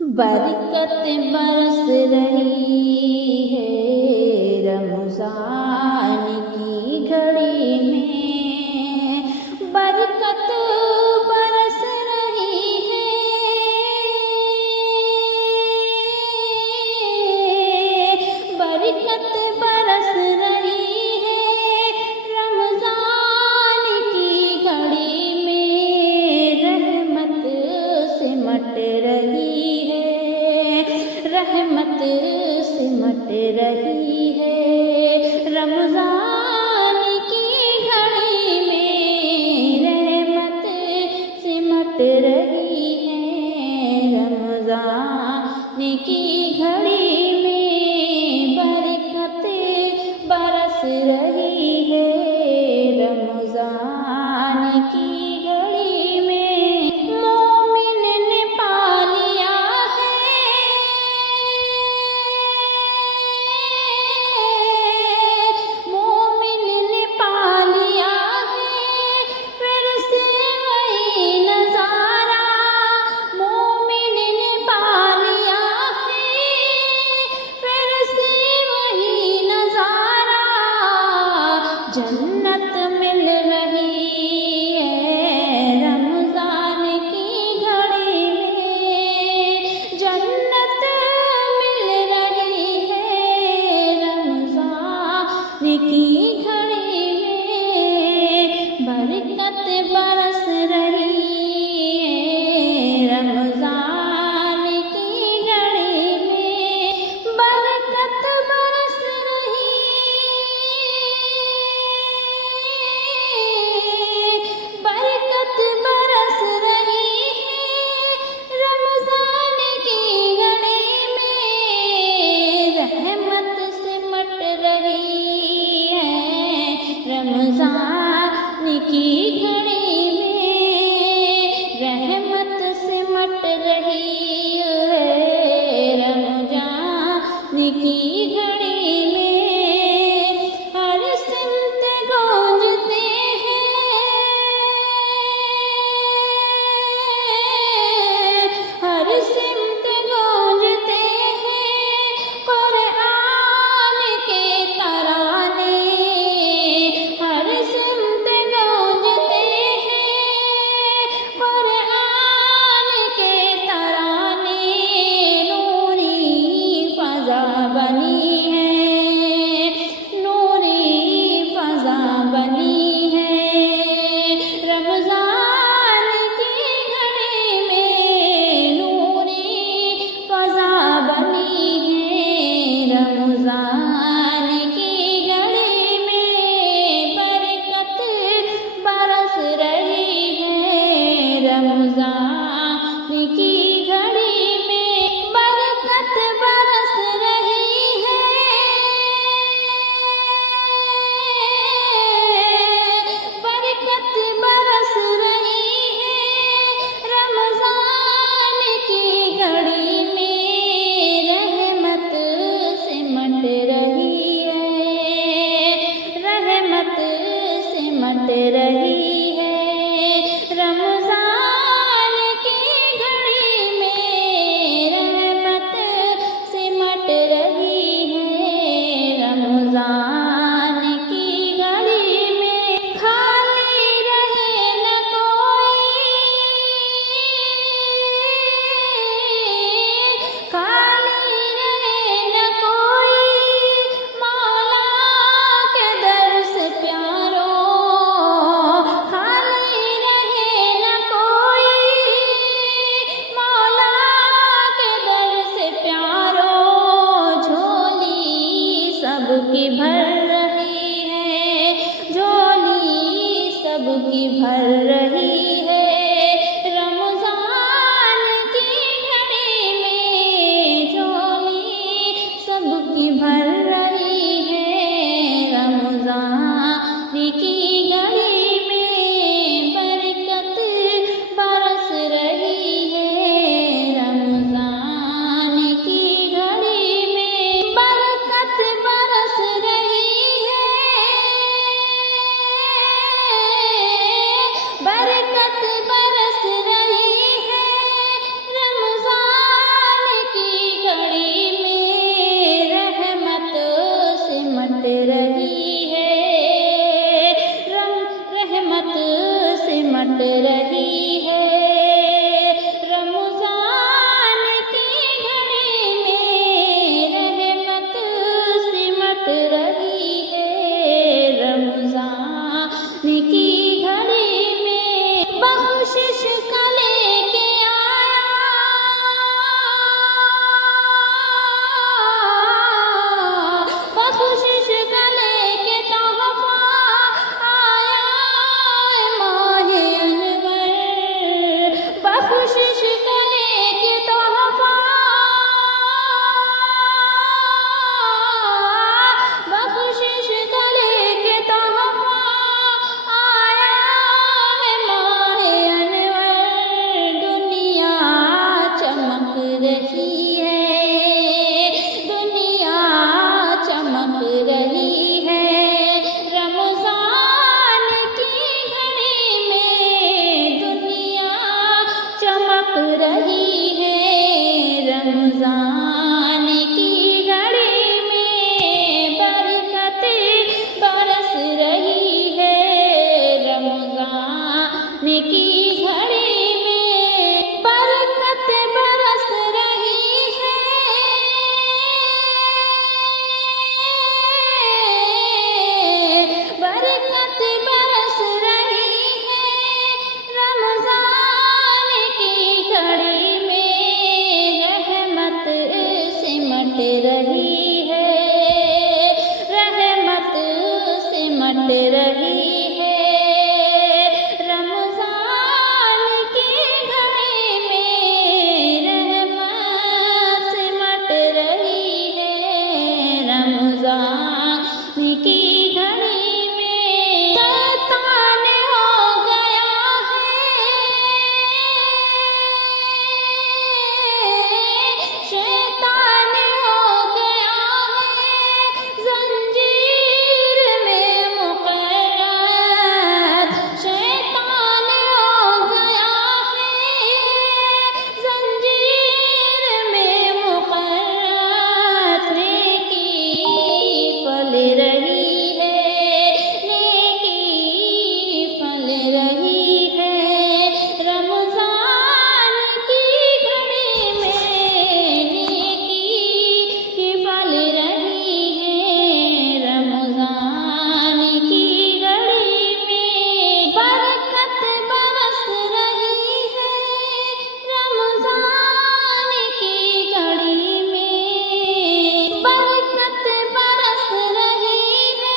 برکت برس رہی ہے رمضان کی گھڑی میں، برکت برس رہی ہے، برکت برس رہی ہے رمضان کی گھڑی میں، رحمت سمٹ رہی ہے، رحمت سمٹ رہی ہے رمضان کی گھڑی میں، رحمت سمٹ رہی ہے رمضان کی گھڑی میں، برکت برس رہی ہے رمضان کی گھڑی میں، مومن نے پا لیا ہے، مومن نے پا لیا ہے پھر سے وہی نظارہ، مومن نے پا لیا ہے پھر سے وہی نظارہ، جنت مل رہی ہے رمضان کی گھڑی میں، جنت مل رہی ہے رمضان کی گھڑی میں، برکت برس رہی ہے رمضان کی گھڑی میں، برکت برس رہی ہے، برکت برس رہی ہے رمضان کی گھڑی میں، رحمت سمٹ رہی ہے رمضان کی گھڑی میں، رحمت سمٹ رہی ہے رمضان کی گھڑی میں، ہر سمت گونجتے ہیں، ہر سمت گونجتے ہیں قرآن کے ترانے، ہر سمت گونجتے ہیں قرآن کے ترانے، نوری فضا بنی ہے، نوری فضا بنی ہے رمضان کی گھڑی میں، نوری فضا بنی ہے رمضان کی گھڑی میں، برکت برس رہی ہے رمضان کی گھڑی میں، برکت برس رہی ہے، برکت برس رہی ہے رمضان کی گھڑی میں، رحمت سمٹ رہی ہے، رحمت سمٹ رہی ہے رمضان کی گھڑی رہی ہے رمضان کی گھڑی میں برکتیں برس رہی ہے رمضان کی گھڑی میں برکت برس رہی ہے برکت برس رہی ہے رمضان کی گھڑی میں رحمت سمٹ رہی ہے رحمت سمٹ رہی ہے رمضان کی گھڑی میں رحمت سمٹ رہی ہے رمضان کی گھڑی میں شیطان ہو گیا ہے شیطان ہو گیا ہے زنجیر میں مقید شیطان ہو گیا ہے زنجیر میں مقید نیکی پھل رہی ہے نیکی پھل رہی ہے رمضان کی گھڑی میں نیکی پھل رہی ہے رمضان کی گھڑی میں برکت برس رہی ہے رمضان کی گھڑی میں برکت برس رہی ہے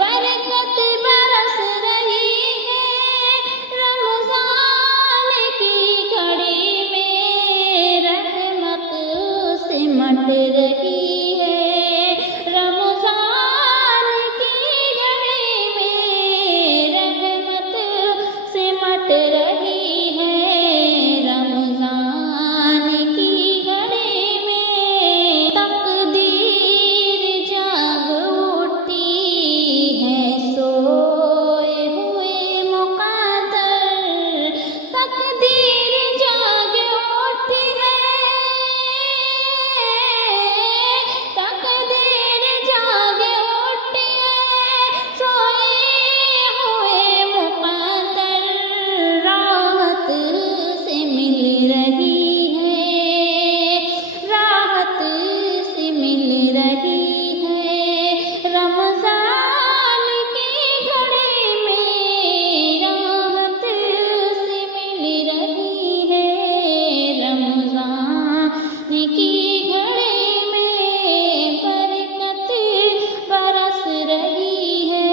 برکت برس رہی ہے رمضان کی گھڑی میں رحمت سمٹ رہی ہے رمضان کی گھڑی میں رحمت سمٹ رہی ہے رمضان کی گھڑی میں تقدیر جاگ اٹھی ہے سوئے ہوئے مقدر تقدیر جاگ اٹھی ہے تقدیر جاگ اٹھی ہے سوئے ہوئے مقدر راحت سے مل رہی ہے راحت سے مل رہی ہے رمضان کی گھڑی میں راحت سے مل رہی ہے رمضان کی گھڑی میں برکت برس رہی ہے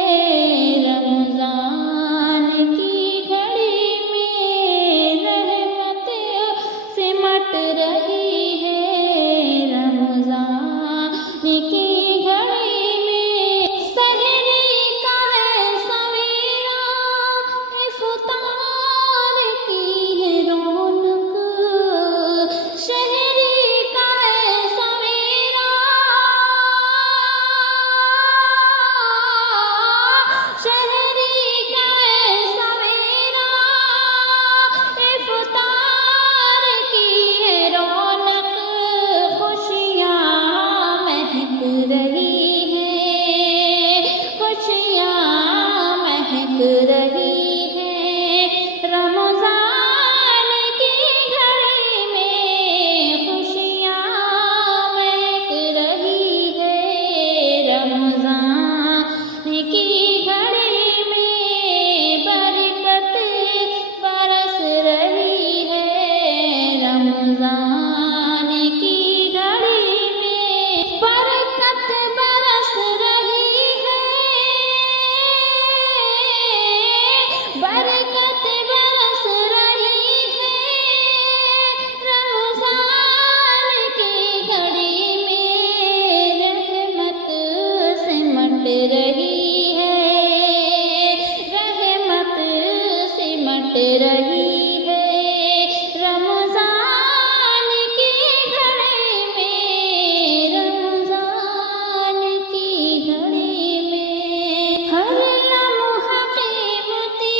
رمضان کی گھڑی میں رحمت سمٹ رہی ہے رمضان کی گھڑی میں سحری کا ہے سویرا افطار کی ہے رونق شہری کا ہے سویرا شہری کا ہے سویرا افطار کی ہے رونق خوشیاں مہک رہی ہے خوشیاں مہک رہی ہے رمضان کی گھڑی میں خوشیاں مہک رہی ہے رمضان کی گھڑی میں برکت برس رہی ہے رمضان کی گھڑی میں برکت برس رہی ہے برکت برس رہی ہے رمضان کی گھڑی میں رحمت سمٹ رہی ہے رحمت سمٹ رہی ہے رمضان کی گھڑی میں رمضان کی گھڑی میں ہر لمحہ قیمتی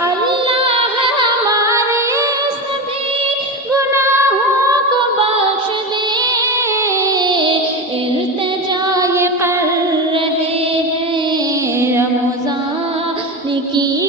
اللہ ہمارے سبھی گناہوں کو بخش دے، التجا یہ کر رہے ہیں رمضان کی